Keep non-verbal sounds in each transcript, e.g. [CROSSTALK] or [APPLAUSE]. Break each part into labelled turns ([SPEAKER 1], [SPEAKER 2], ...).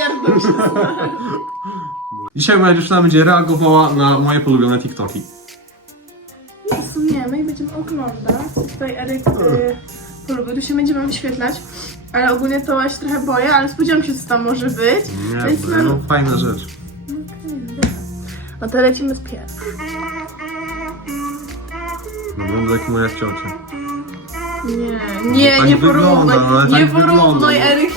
[SPEAKER 1] pierdol [LAUGHS] się.
[SPEAKER 2] Dzisiaj moja dziewczyna będzie reagowała na moje polubione TikToki.
[SPEAKER 1] W sumie, my będziemy oglądać. Tutaj Eryk y, polubił, tu się będziemy wyświetlać. Ale ogólnie to ja się trochę boję, ale spodziewam się, co tam może być.
[SPEAKER 2] Nie,
[SPEAKER 1] Więc
[SPEAKER 2] no, no fajna rzecz.
[SPEAKER 1] No to lecimy z pierwszym.
[SPEAKER 2] Wygląda jak moja ciocia.
[SPEAKER 1] Nie, nie,
[SPEAKER 2] tak
[SPEAKER 1] nie
[SPEAKER 2] wygląda,
[SPEAKER 1] porównuj.
[SPEAKER 2] ale
[SPEAKER 1] nie
[SPEAKER 2] tak wygląda,
[SPEAKER 1] porównuj,
[SPEAKER 2] no.
[SPEAKER 1] Eryk.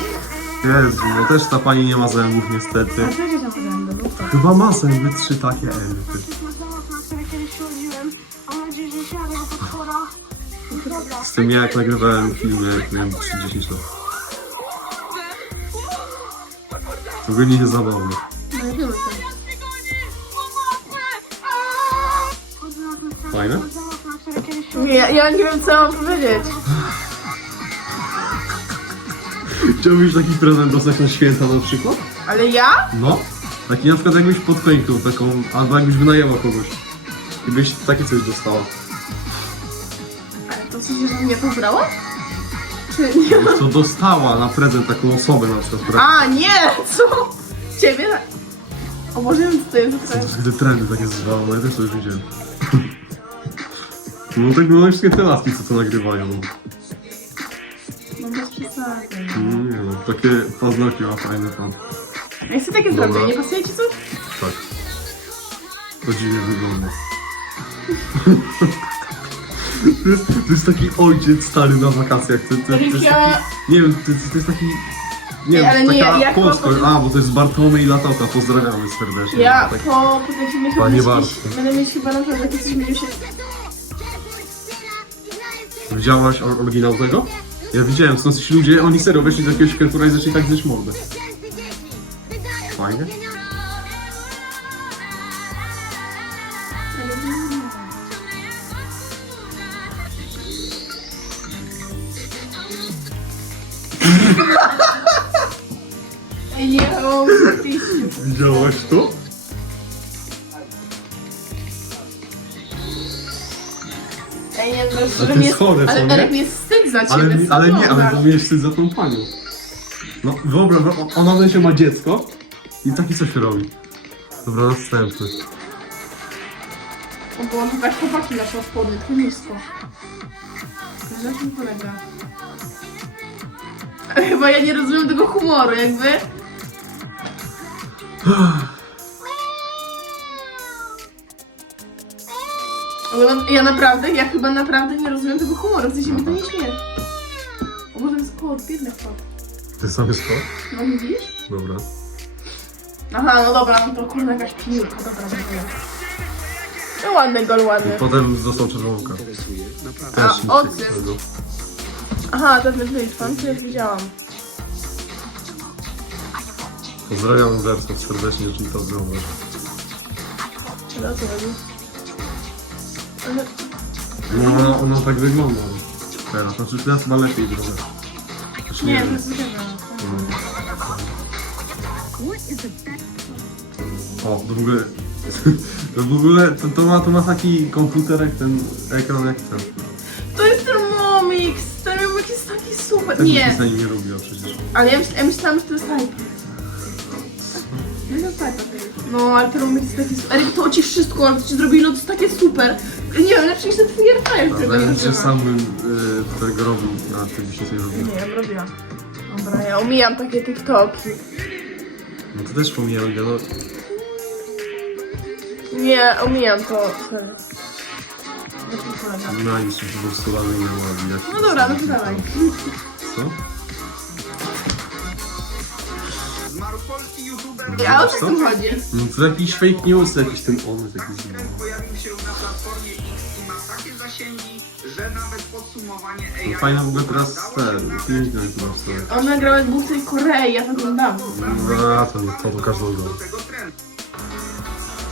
[SPEAKER 2] Jezu, no też ta pani nie ma zębów niestety.
[SPEAKER 1] Tam? No.
[SPEAKER 2] Chyba ma zęby trzy takie elfy. Z tym ja jak nagrywałem filmy, jak miałem 30 lat. To byli nie zabawne.
[SPEAKER 1] No ja wiem, co.
[SPEAKER 2] Fajne?
[SPEAKER 1] Nie, ja nie wiem, co mam powiedzieć.
[SPEAKER 2] Chciałbyś taki prezent dostać na święta na przykład?
[SPEAKER 1] Ale ja?
[SPEAKER 2] No. Taki na przykład jakbyś pod choinką taką, albo jakbyś wynajęła kogoś. I byś takie coś dostała.
[SPEAKER 1] Ale to w sensie, że mnie pobrała? Czy nie?
[SPEAKER 2] To dostała na prezent taką osobę na przykład, która...
[SPEAKER 1] A, nie! Co? Ciebie? O co to jest.
[SPEAKER 2] To jest wtedy trendy takie zwało, no ja też to już widziałem. [LAUGHS] No tak było wszystkie te laski, co to nagrywają.
[SPEAKER 1] Bez przesady.
[SPEAKER 2] No nie no, takie paznokcie ma fajne tam.
[SPEAKER 1] Ja chcę takie
[SPEAKER 2] Dobra.
[SPEAKER 1] nie pasuje ci coś?
[SPEAKER 2] Tak. To dziwnie wygląda. To jest, to jest taki ojciec stary na wakacjach. To, to, to jest taki,
[SPEAKER 1] Ja...
[SPEAKER 2] nie wiem, to, to jest taki... Nie
[SPEAKER 1] Ej, ale
[SPEAKER 2] wiem,
[SPEAKER 1] nie,
[SPEAKER 2] taka
[SPEAKER 1] jak
[SPEAKER 2] Polska. A, bo to jest Bartłomiej i Latoka. Pozdrawiamy serdecznie.
[SPEAKER 1] Ja
[SPEAKER 2] Tak,
[SPEAKER 1] po, po tym filmie chyba
[SPEAKER 2] Panie
[SPEAKER 1] będę
[SPEAKER 2] Bartku.
[SPEAKER 1] mieć, będę mieć chyba naprawdę jakieś coś będzie się...
[SPEAKER 2] Widziałaś or- oryginał tego? Ja widziałem, są ci ludzie, oni serio weszli do jakiegoś kreatura i zaczęli tak zjeść mordę. Fajnie?
[SPEAKER 1] Jo.
[SPEAKER 2] Widziałaś to?
[SPEAKER 1] Ej, nie, no,
[SPEAKER 2] to
[SPEAKER 1] że
[SPEAKER 2] jest chore, co
[SPEAKER 1] ale
[SPEAKER 2] nie?
[SPEAKER 1] Mnie jest za ciebie,
[SPEAKER 2] Ale,
[SPEAKER 1] co
[SPEAKER 2] ale nie, ale
[SPEAKER 1] oglądasz?
[SPEAKER 2] wstyd za tą panią. No wyobraź, o- ona będzie ma dziecko i taki coś robi. Dobra, następny.
[SPEAKER 1] O, bo on tak chłopaki nasze spodnie, to nisko. Na czym polega? [LAUGHS] Chyba ja nie rozumiem tego humoru, jakby. [GASPS] [GASPS] Ja naprawdę, ja chyba naprawdę nie rozumiem tego humoru, w sensie mi to nie śmieje. O Boże, to jest kot, biedny kot.
[SPEAKER 2] Ty sam jest to?
[SPEAKER 1] No widzisz?
[SPEAKER 2] Dobra.
[SPEAKER 1] Aha, no dobra, no to kurde jakaś piłka, dobra, dobra. No ładny gol, ładny.
[SPEAKER 2] Potem dostał czerwonka.
[SPEAKER 1] A,
[SPEAKER 2] Też nic
[SPEAKER 1] odzysk.
[SPEAKER 2] ciekawego.
[SPEAKER 1] Aha, to jest Litwan, to już widziałam.
[SPEAKER 2] Pozdrawiam Wersa serdecznie, jeżeli to oglądasz.
[SPEAKER 1] Ale o co chodzi? Ale...
[SPEAKER 2] No ona, ona tak wygląda. Teraz, znaczy teraz chyba lepiej trochę. Znaczy,
[SPEAKER 1] Nie, to
[SPEAKER 2] wiem.
[SPEAKER 1] jest zwykle.
[SPEAKER 2] O, to w ogóle... [LAUGHS] To w ogóle, to, to, ma, to ma taki komputerek, ten ekran jak ten.
[SPEAKER 1] To jest Thermomix! Thermomix jest taki super.
[SPEAKER 2] Ten
[SPEAKER 1] Nie,
[SPEAKER 2] nic na nim nie robiła przecież.
[SPEAKER 1] ale ja, myśl, ja myślałam, że to jest. No, jest iPad. No, ale Thermomix jest taki super. Eryk, to ci wszystko, ale to ci zrobili, no to jest takie super. Nie lepszy niż ten twój airfryer,
[SPEAKER 2] Ale
[SPEAKER 1] nie
[SPEAKER 2] ja się
[SPEAKER 1] używam.
[SPEAKER 2] sam bym y, tego robił na tym dzisiaj robił.
[SPEAKER 1] Nie, ja bym robiła. Dobra, ja omijam takie TikToki.
[SPEAKER 2] No to też pomijam, no.
[SPEAKER 1] Nie, omijam to, sorry. Na czym polega?
[SPEAKER 2] Na nic, po prostu rany nie widać.
[SPEAKER 1] No dobra, no to dawaj.
[SPEAKER 2] Co?
[SPEAKER 3] Zmarł polski youtuber,
[SPEAKER 1] A o co z tym chodzi?
[SPEAKER 2] No to jakiś fake news, jakiś ten on, jakiś dziwny.
[SPEAKER 3] pojawił się na platformie zasięgi, że nawet podsumowanie AI...
[SPEAKER 2] No fajne w ogóle teraz te filmiki na YouTube wstawiać.
[SPEAKER 1] On nagrał tej Korei, ja to oglądałam.
[SPEAKER 2] No a to, to,
[SPEAKER 3] tego trendu.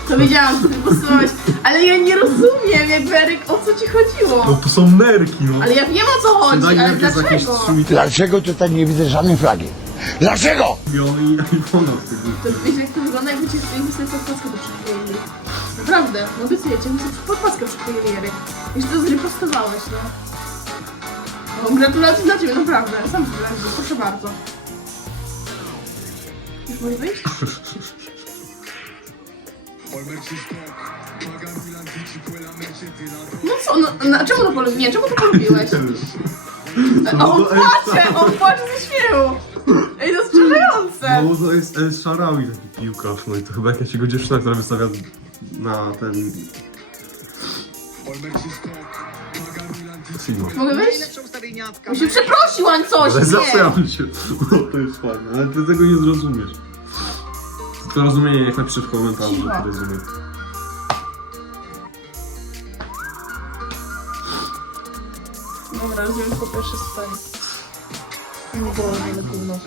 [SPEAKER 1] To wiedziałam, że ty głosowałeś, ale ja nie rozumiem, jakby Eryk, o co ci chodziło?
[SPEAKER 2] No to są merki, no.
[SPEAKER 1] Ale ja wiem o co chodzi,
[SPEAKER 2] Sprzedali
[SPEAKER 1] ale dlaczego?
[SPEAKER 2] 3 miliony
[SPEAKER 4] Dlaczego tutaj nie widzę żadnej flagi? Dlaczego?
[SPEAKER 2] i iPhone'a z tego.
[SPEAKER 1] To wiesz jak to wygląda, jakby cię jakby sobie podpaskę to przykleili. Naprawdę, no obiecuję cię, jakby sobie podpaskę przykleili Eryk. Już to zrepostowałeś, no. No, gratulacje dla ciebie, naprawdę. Sam sobie proszę bardzo. Możesz wyjść? No co, no, na czemu to polubiłeś? Nie, czemu to polubiłeś? [LAUGHS] A
[SPEAKER 2] No
[SPEAKER 1] on płacze, on płacze ze śmiechu. Ej, to jest przerażające.
[SPEAKER 2] No to jest El Sharawi taki piłkarz, no i to chyba jakaś jego dziewczyna, która wystawia na ten...
[SPEAKER 1] Mogę
[SPEAKER 3] od
[SPEAKER 1] On się przeprosił, Ań, coś,
[SPEAKER 2] Ale
[SPEAKER 1] nie.
[SPEAKER 2] zasram się. No to jest fajne, ale ty tego nie zrozumiesz. To rozumienie niech napisze w komentarzu, że to rozumie.
[SPEAKER 1] Dobra, rozumiem, po pierwsze stanie. Nie było ale gówno.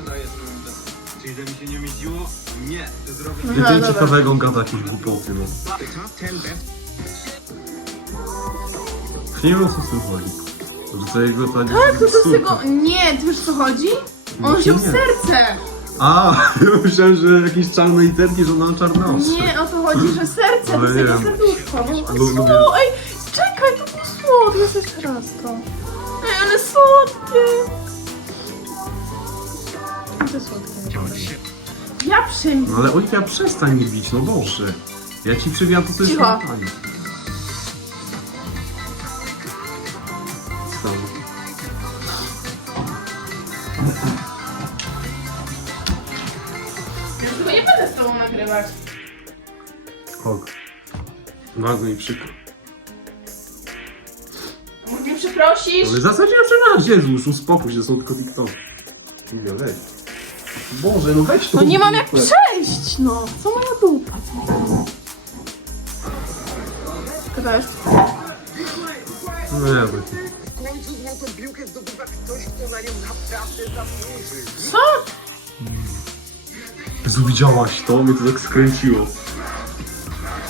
[SPEAKER 5] Czyli, że mi się nie mieściło? Nie, to zrobię.
[SPEAKER 1] Aha, dobra.
[SPEAKER 2] ciekawego on gada jakieś głupoty, no.
[SPEAKER 3] The top 10 best
[SPEAKER 2] Nie wiem o co z tym chodzi. Że co jego ta
[SPEAKER 1] Tak, to z tego... Nie, ty wiesz o co chodzi? On
[SPEAKER 2] Właśnie
[SPEAKER 1] wziął
[SPEAKER 2] nie.
[SPEAKER 1] serce.
[SPEAKER 2] A, [LAUGHS] ja myślałem, że jakieś czarne literki, że ona ma czarne.
[SPEAKER 1] Nie, o to chodzi, że serce,
[SPEAKER 2] Ale
[SPEAKER 1] to jest jego
[SPEAKER 2] nie.
[SPEAKER 1] serduszko. Bo...
[SPEAKER 2] Lu- lubię-
[SPEAKER 1] Sło, ej, czekaj, to było słodkie, jesteś teraz to. Ej, ale słodkie. To jest słodkie. naprawdę. Ja przyjmę.
[SPEAKER 2] No ale Oliwia, przestań mi bić, no Boże. Ja ci przewijam to, co jest
[SPEAKER 1] Cicho.
[SPEAKER 2] Bardzo mi przykro.
[SPEAKER 1] Mnie przeprosisz?
[SPEAKER 2] Ale w zasadzie ja przepraszam, Jezus, uspokój się, są tylko TikTok. Nie, weź. Boże, no weź to.
[SPEAKER 1] No nie mam jak przejść, no. Co moja dupa?
[SPEAKER 2] No nie, weź.
[SPEAKER 3] W końcu złotą piłkę zdobywa ktoś, kto na nią naprawdę zasłuży.
[SPEAKER 1] Co?
[SPEAKER 2] Jezu, widziałaś to? Mnie to tak skręciło.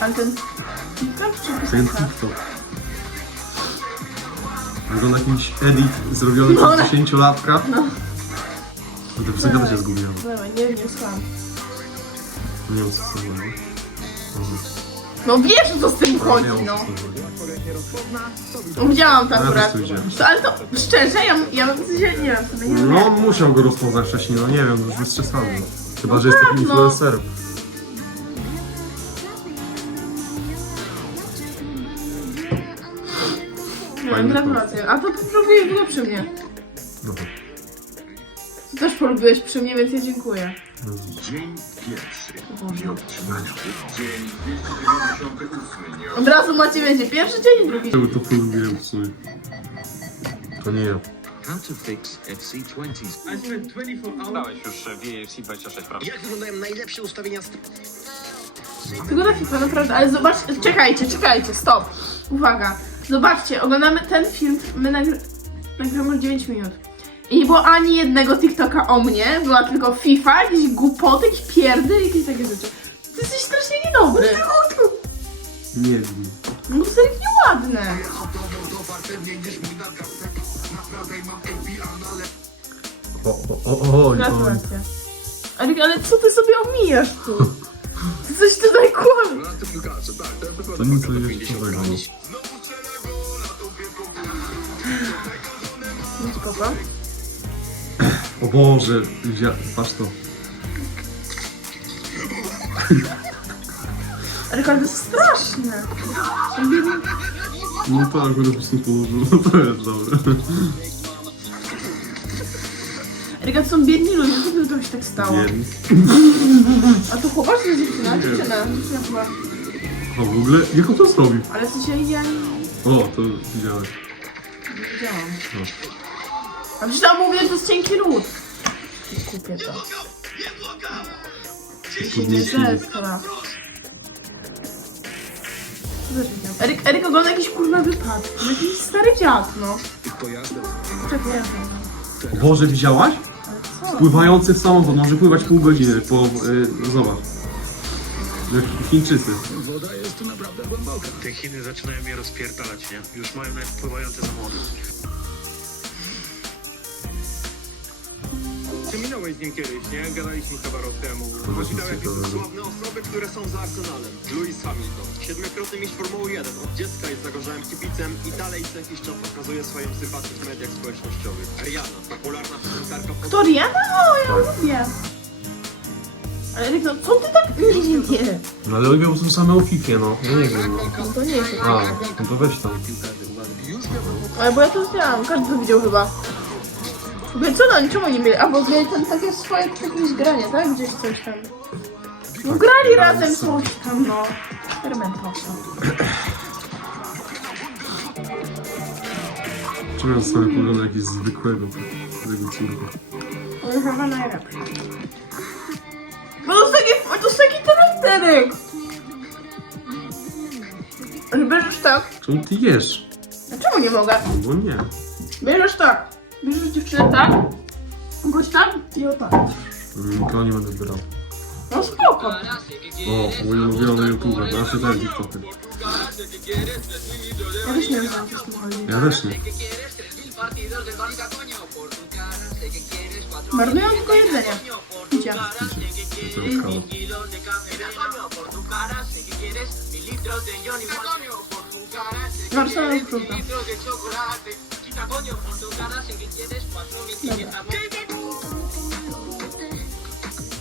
[SPEAKER 1] Ale Tak, czy
[SPEAKER 2] Ten? TikTok. Wygląda jakiś edit zrobiony
[SPEAKER 1] No,
[SPEAKER 2] przez
[SPEAKER 1] ale-
[SPEAKER 2] 10-latka. No. To piosenka też jest zgubiona.
[SPEAKER 1] Dobra, nie wiem, nie słucham.
[SPEAKER 2] Nie wiem, co z tym chodzi.
[SPEAKER 1] No wiesz, o co z tym chodzi,
[SPEAKER 2] Nie wiem,
[SPEAKER 1] no.
[SPEAKER 2] co z tym chodzi.
[SPEAKER 1] No, Widziałam to
[SPEAKER 2] Ja
[SPEAKER 1] akurat.
[SPEAKER 2] też widziałem.
[SPEAKER 1] To, ale to szczerze, ja, ja bym się nie wiem, sobie nie wiem.
[SPEAKER 2] No, musiał go rozpoznać wcześniej, no nie wiem, już bez przesady. Chyba, że jest
[SPEAKER 1] tak,
[SPEAKER 2] takim
[SPEAKER 1] no.
[SPEAKER 2] influencerem.
[SPEAKER 1] Nie,
[SPEAKER 2] Fajny
[SPEAKER 1] gratulacje. A to polubiłeś było przy mnie.
[SPEAKER 2] No.
[SPEAKER 1] Ty też polubiłeś przy mnie, więc ja dziękuję.
[SPEAKER 6] Dzień pierwszy.
[SPEAKER 1] Boże.
[SPEAKER 6] Dzień 298 [LAUGHS] nie
[SPEAKER 1] Od razu macie będzie pierwszy dzień i drugi dzień.
[SPEAKER 2] Czemu to polubiłem w sumie? To nie ja.
[SPEAKER 6] How to fix FC20s.
[SPEAKER 5] I spent 24 hours.
[SPEAKER 7] Dałeś już w EFC 26, prawda?
[SPEAKER 3] Jak wyglądają najlepsze ustawienia st-
[SPEAKER 1] Tylko na FIFA, naprawdę, ale zobacz, czekajcie, czekajcie, stop. Uwaga, zobaczcie, oglądamy ten film, my nagry... nagramy już 9 minut. I nie było ani jednego TikToka o mnie, była tylko FIFA, jakieś głupoty, jakieś pierdy, jakieś takie rzeczy. Ty jesteś strasznie niedobry.
[SPEAKER 2] Nie wiem.
[SPEAKER 1] No serio nieładne.
[SPEAKER 2] O, o, o, o, oj, oj.
[SPEAKER 1] Gratulacje. Ale, ale co ty sobie omijasz tu? Ty coś tutaj kłamie.
[SPEAKER 2] To nic nie jest
[SPEAKER 1] Idź papa.
[SPEAKER 2] O Boże, wzia... patrz to.
[SPEAKER 1] To jest straszne.
[SPEAKER 2] No tak, będę po prostu położył. No to jest dobre.
[SPEAKER 1] To są biedni ludzie, by to się tak stało?
[SPEAKER 2] Wiem.
[SPEAKER 1] A to chłopak czy dziewczyna? Dziewczyna, dziewczyna chyba.
[SPEAKER 2] A w ogóle, jak on to zrobił?
[SPEAKER 1] Ale w sensie ja nie
[SPEAKER 2] O, to widziałem.
[SPEAKER 1] wiedziałam.
[SPEAKER 2] No.
[SPEAKER 1] A przecież tam mówię, że to jest cienki lód. Kupię to.
[SPEAKER 2] Podnieśli.
[SPEAKER 1] Zestra. Eryk, Eryk ogląda jakiś kurwa wypad. To Jakiś stary dziad, no. Czekaj, ja wiem.
[SPEAKER 2] O Boże, widziałaś?
[SPEAKER 1] Ale co?
[SPEAKER 2] Pływający w samochód, może pływać pół godziny po... Y, zobacz. Jak Chińczycy.
[SPEAKER 8] Te Chiny zaczynają mnie rozpierdalać, nie? Już mają nawet pływające samochody.
[SPEAKER 5] Ty minąłeś z nim kiedyś, nie? Gadaliśmy chyba rok temu.
[SPEAKER 2] Dosyć
[SPEAKER 5] jakieś
[SPEAKER 2] ciekawe.
[SPEAKER 5] sławne osoby, które są za Arsenalem. Lewis Hamilton, siedmiokrotny mistrz Formuły 1. Od dziecka jest zagorzałym kibicem i dalej co jakiś czas okazuje swoją sympatię w mediach społecznościowych. Rihanna, popularna piosenkarka pod...
[SPEAKER 1] To Rihanna? O, ja lubię. Ale Eryk, no co ty tak... Nie.
[SPEAKER 2] No ale lubią są same o Fifie, no. Nie wiem, no.
[SPEAKER 1] No to nie jest
[SPEAKER 2] A, no to weź tam.
[SPEAKER 1] Ale bo ja to zbieram, każdy to widział chyba. Mówię, co no, czemu nie mieli? A bo mieli tam takie swoje jakieś granie, tak? Gdzieś coś tam. No grali razem coś tam, no. Fermentosa.
[SPEAKER 2] Czemu ja sobie poglądam jakiegoś zwykłego tego córka?
[SPEAKER 1] To jest chyba najlepsze. No to jest taki, to jest taki charakterek. Bierzesz tak.
[SPEAKER 2] Czemu ty jesz?
[SPEAKER 1] A czemu nie mogę?
[SPEAKER 2] Bo nie.
[SPEAKER 1] Bierzesz tak. Bierzesz dziewczynę tak. Bądź tak i o tak.
[SPEAKER 2] Nikogo nie będę brał.
[SPEAKER 1] No spoko.
[SPEAKER 2] O, mój ulubiony youtuber, znaczy ten TikToker.
[SPEAKER 1] Ja też nie wiem, co tym chodzi.
[SPEAKER 2] Ja też nie.
[SPEAKER 1] Marnują tylko jedzenie. Idzie.
[SPEAKER 2] To jest kawał.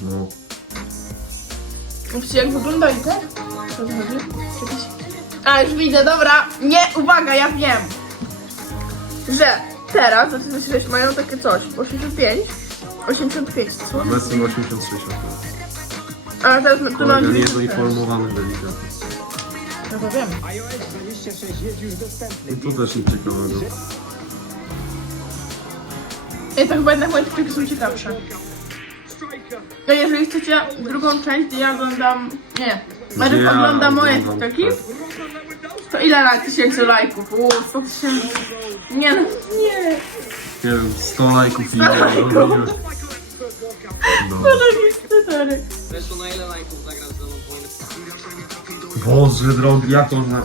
[SPEAKER 2] No.
[SPEAKER 1] Jak tak? Co to chodzi? Jakieś... A, już widzę, dobra. Nie, uwaga, ja wiem. Że teraz, za 36 mają takie coś. 85. 85, co?
[SPEAKER 2] Obecnie 83 lat.
[SPEAKER 1] A teraz to
[SPEAKER 2] Kolega
[SPEAKER 1] mam...
[SPEAKER 2] niedoinformowany delikatnie.
[SPEAKER 1] No to wiem.
[SPEAKER 2] I tu też nic ciekawego.
[SPEAKER 1] Ej, to chyba jednak moje TikToki są ciekawsze. No jeżeli chcecie drugą część, gdzie ja oglądam... Nie. Marek
[SPEAKER 2] Ja
[SPEAKER 1] ogląda moje
[SPEAKER 2] oglądam,
[SPEAKER 1] TikToki,
[SPEAKER 2] tak.
[SPEAKER 1] to ile lat tysięcy lajków? Uuu, 100 tysięcy. Nie no, nie.
[SPEAKER 2] Nie wiem, 100 lajków i nie
[SPEAKER 1] lajków.
[SPEAKER 2] robiłem.
[SPEAKER 1] No
[SPEAKER 2] No.
[SPEAKER 1] to jest.
[SPEAKER 5] Zresztą na ile lajków zagrasz ze mną wojnę?
[SPEAKER 2] Boże drogi, jak to można...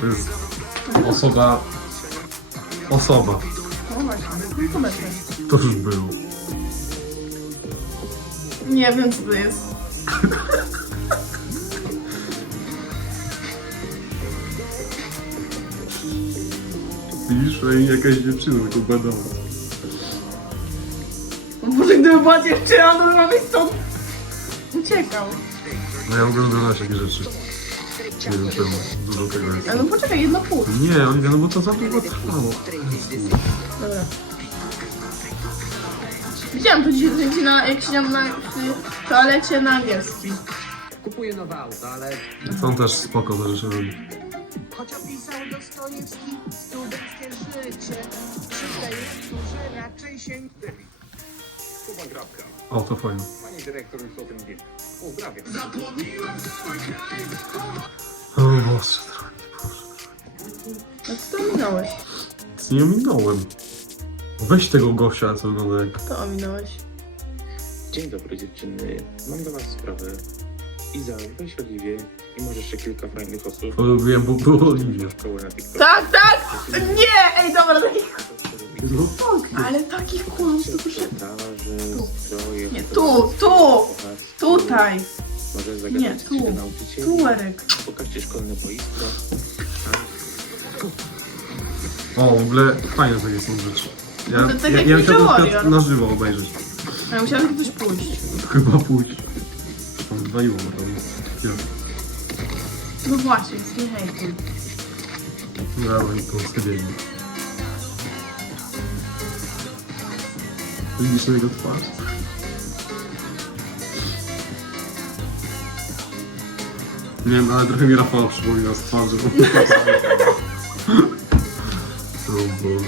[SPEAKER 2] To jest osoba... Osoba.
[SPEAKER 1] No właśnie, no to
[SPEAKER 2] już było.
[SPEAKER 1] Nie wiem co to jest.
[SPEAKER 2] Widzisz, że jakaś dziewczyna tylko badała.
[SPEAKER 1] Boże, gdyby była dziewczyna, to być stąd uciekał.
[SPEAKER 2] No ja oglądam też takie rzeczy. Nie wiem czemu, dużo tego jest.
[SPEAKER 1] A no poczekaj, jedno pół.
[SPEAKER 2] Nie, Oliwia, no bo to za długo trwało.
[SPEAKER 1] Dobra. Widziałam to dzisiaj zdjęcie na, jak siedziałam na w toalecie na angielski.
[SPEAKER 5] Kupuję nowe auto, ale
[SPEAKER 2] Są też spoko te rzeczy robi.
[SPEAKER 9] Choć opisał Dostojewski studenckie życie, przy tej lekturze raczej się
[SPEAKER 3] Kuba Grabka.
[SPEAKER 2] O, to fajne.
[SPEAKER 3] Pani dyrektor już o tym wie. Pozdrawiam.
[SPEAKER 2] O Boże, drogi.
[SPEAKER 1] No co to ominąłeś?
[SPEAKER 2] Nic nie ominąłem. Weź tego gościa, co wygląda jak...
[SPEAKER 1] To ominąłeś.
[SPEAKER 10] Dzień dobry dziewczyny, mam do was sprawę. Iza, weź Oliwię i może jeszcze kilka fajnych osób.
[SPEAKER 2] Polubiłem, bo było Oliwia.
[SPEAKER 10] Szkołę na TikTok.
[SPEAKER 1] Tak, tak! Nie! Ej, dobra, takich...
[SPEAKER 2] No
[SPEAKER 1] Ale takich kłamstw proszę.
[SPEAKER 10] Montaże, stroje,
[SPEAKER 1] Nie, tu, tu! Tutaj!
[SPEAKER 10] Może
[SPEAKER 1] Nie,
[SPEAKER 10] zagadać
[SPEAKER 1] tu.
[SPEAKER 10] się nauczycieli.
[SPEAKER 1] Tu, Eryk.
[SPEAKER 10] Pokażcie szkolne boisko.
[SPEAKER 2] O, w ogóle fajne takie są rzeczy. Ja,
[SPEAKER 1] No to tak
[SPEAKER 2] ja,
[SPEAKER 1] jak
[SPEAKER 2] ja na
[SPEAKER 1] Nickelodeon.
[SPEAKER 2] przykład na żywo obejrzeć.
[SPEAKER 1] Ja musiałam ktoś pójść. [LAUGHS]
[SPEAKER 2] Chyba pójść. Tam zwaliło pewno. Nie wiem.
[SPEAKER 1] No właśnie, nie hejtuj.
[SPEAKER 2] No, ale to schybieńnie. Widzisz jego twarz? Nie wiem, ale trochę mi Rafała przypomina z twarzy. [LAUGHS] O Boże.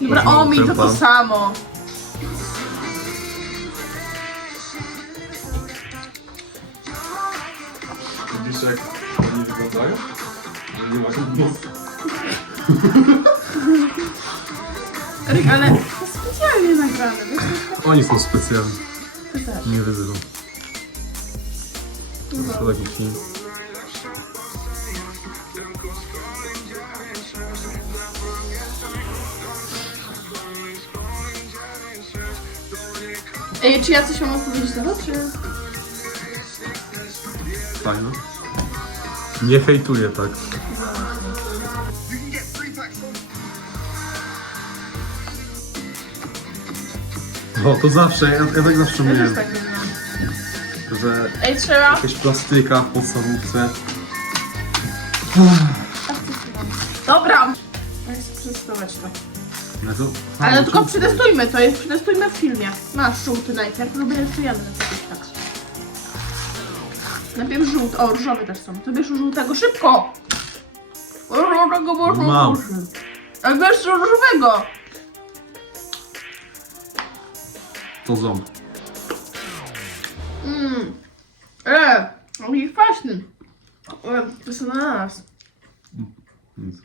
[SPEAKER 1] Dobra, o mi to to samo.
[SPEAKER 2] Widzisz jak oni wyglądają? Że nie ma nosa.
[SPEAKER 1] Eryk, ale to specjalnie nagrane, wiesz?
[SPEAKER 2] Oni są specjalni.
[SPEAKER 1] To też.
[SPEAKER 2] Nie wyzywam.
[SPEAKER 1] Ej, czy ja coś mam odpowiedzieć na to, czy...
[SPEAKER 2] Fajno. Nie hejtuję tak. O, to zawsze, ja, ja tak zawsze
[SPEAKER 1] Ja też
[SPEAKER 2] miałem,
[SPEAKER 1] tak robiłam.
[SPEAKER 2] Że
[SPEAKER 1] Ej, trzeba.
[SPEAKER 2] jakaś plastyka w podstawówce.
[SPEAKER 1] Dobra. Chcę przetestować to.
[SPEAKER 2] No to,
[SPEAKER 1] Ale
[SPEAKER 2] no,
[SPEAKER 1] tylko
[SPEAKER 2] czemu?
[SPEAKER 1] przetestujmy to, jest przetestujmy w filmie. Masz żółty najpierw, lubimy na jakiś tak. Najpierw żółty, o różowe też są. To bierz żółtego, szybko! Różowego, bo
[SPEAKER 2] Mam.
[SPEAKER 1] Ale bierz różowego!
[SPEAKER 2] To ząb.
[SPEAKER 1] Mmm. E, jaki kwaśny. E, to jest ananas.
[SPEAKER 2] Nic.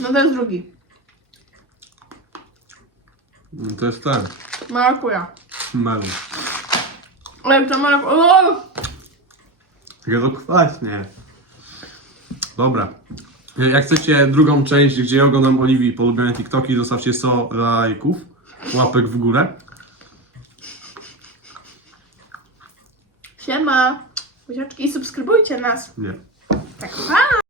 [SPEAKER 1] No to jest drugi.
[SPEAKER 2] No to jest ten,
[SPEAKER 1] Marakuja.
[SPEAKER 2] melon.
[SPEAKER 1] Ale to marakuja.
[SPEAKER 2] Takie to kwaśnie. Dobra. Jak chcecie drugą część, gdzie oglądam Oliwii polubione TikToki, zostawcie 100 lajków, łapek w górę.
[SPEAKER 1] Buziaczki i subskrybujcie nas.
[SPEAKER 2] Nie.
[SPEAKER 1] Tak, pa!